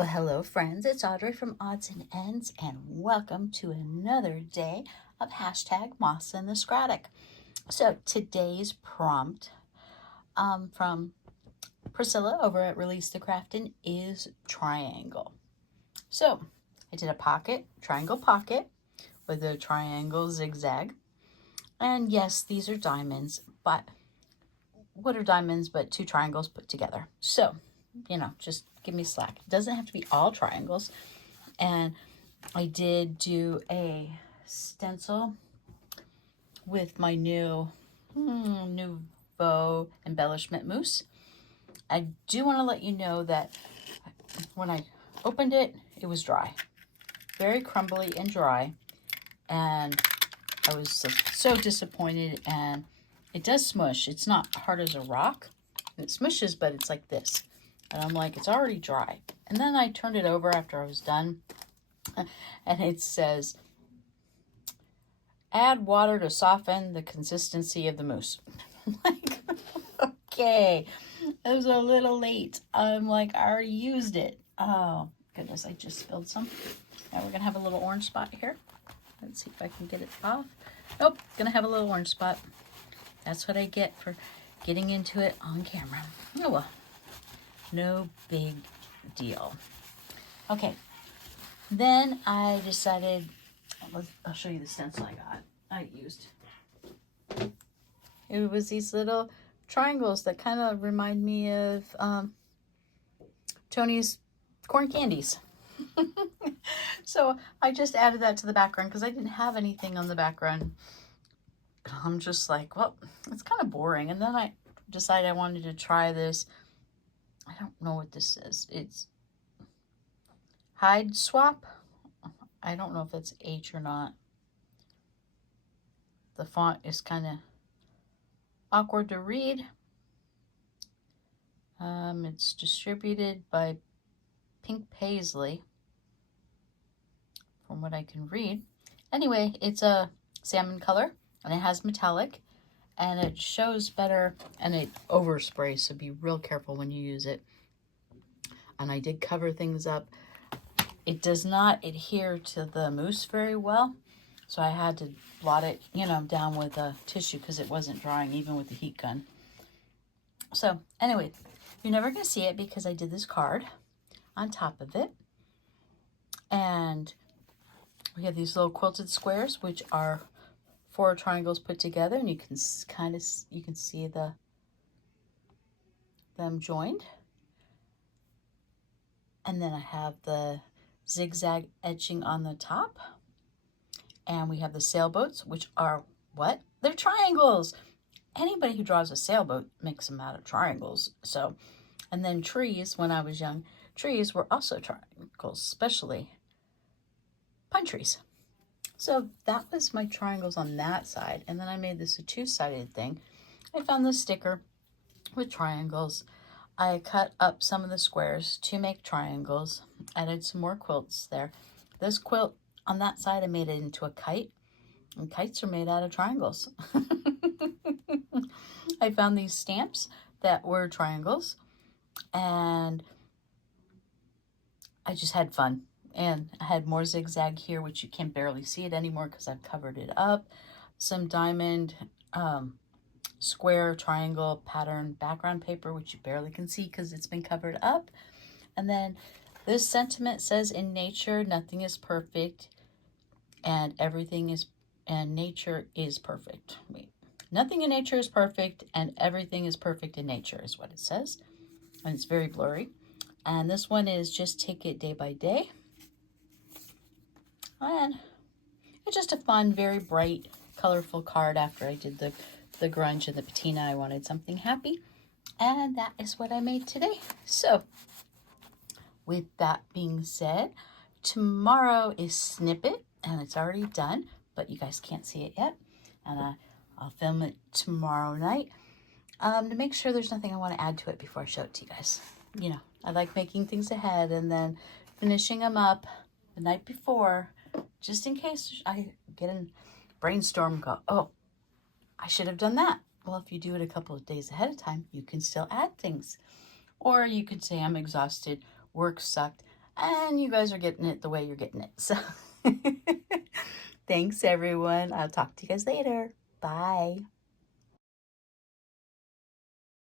Well, hello, friends. It's Audrey from Odds and Ends, and welcome to another day of hashtag Moss and the Scraddock. So, today's prompt from Priscilla over at Release the Craftin' is triangle. So, I did a triangle pocket with a triangle zigzag. And yes, these are diamonds, but what are diamonds but two triangles put together? So, just give me slack. It doesn't have to be all triangles. And I did do a stencil with my new Nouveau embellishment mousse. I do want to let you know that when I opened it, it was dry, very crumbly and dry, and I was so disappointed. And it does smush. It's not hard as a rock. It smushes, but it's like this. And I'm like, it's already dry. And then I turned it over after I was done, and it says, add water to soften the consistency of the mousse. I'm like, okay, it was a little late. I'm like, I already used it. Oh, goodness, I just spilled some. Now we're going to have a little orange spot here. Let's see if I can get it off. Nope, going to have a little orange spot. That's what I get for getting into it on camera. Oh, well, no big deal. Okay, then I decided, I'll show you the stencil I used. It was these little triangles that kind of remind me of Tony's corn candies. So I just added that to the background because I didn't have anything on the background. I'm just like, well, it's kind of boring. And then I decided I wanted to try this. I don't know what this is. It's Hide Swap. I don't know if it's H or not. The font is kind of awkward to read. It's distributed by Pink Paisley, from what I can read. Anyway, it's a salmon color, and it has metallic, and it shows better, and it oversprays, so be real careful when you use it. And I did cover things up. It does not adhere to the mousse very well, so I had to blot it, down with a tissue because it wasn't drying even with the heat gun. So anyway, you're never going to see it because I did this card on top of it. And we have these little quilted squares, which are 4 triangles put together, and you can see them joined. And then I have the zigzag etching on the top. And we have the sailboats, which are what? They're triangles. Anybody who draws a sailboat makes them out of triangles. So, and then trees, when I was young, trees were also triangles, especially pine trees. So that was my triangles on that side. And then I made this a 2-sided thing. I found the sticker with triangles. I cut up some of the squares to make triangles, added some more quilts there. This quilt on that side, I made it into a kite, and kites are made out of triangles. I found these stamps that were triangles, and I just had fun. And I had more zigzag here, which you can barely see it anymore because I've covered it up. Some diamond square triangle pattern background paper, which you barely can see because it's been covered up. And then this sentiment says, in nature, nothing is perfect, and nature is perfect. Wait, nothing in nature is perfect, and everything is perfect in nature is what it says. And it's very blurry. And this one is just take it day by day. And it's just a fun, very bright, colorful card after I did the grunge and the patina. I wanted something happy. And that is what I made today. So, with that being said, tomorrow is Snippet, and it's already done, but you guys can't see it yet. And I'll film it tomorrow night to make sure there's nothing I want to add to it before I show it to you guys. I like making things ahead and then finishing them up the night before, just in case I get a brainstorm and go, oh, I should have done that. Well, if you do it a couple of days ahead of time, you can still add things. Or you could say, I'm exhausted, work sucked, And you guys are getting it the way you're getting it. So thanks, everyone. I'll talk to you guys later. Bye.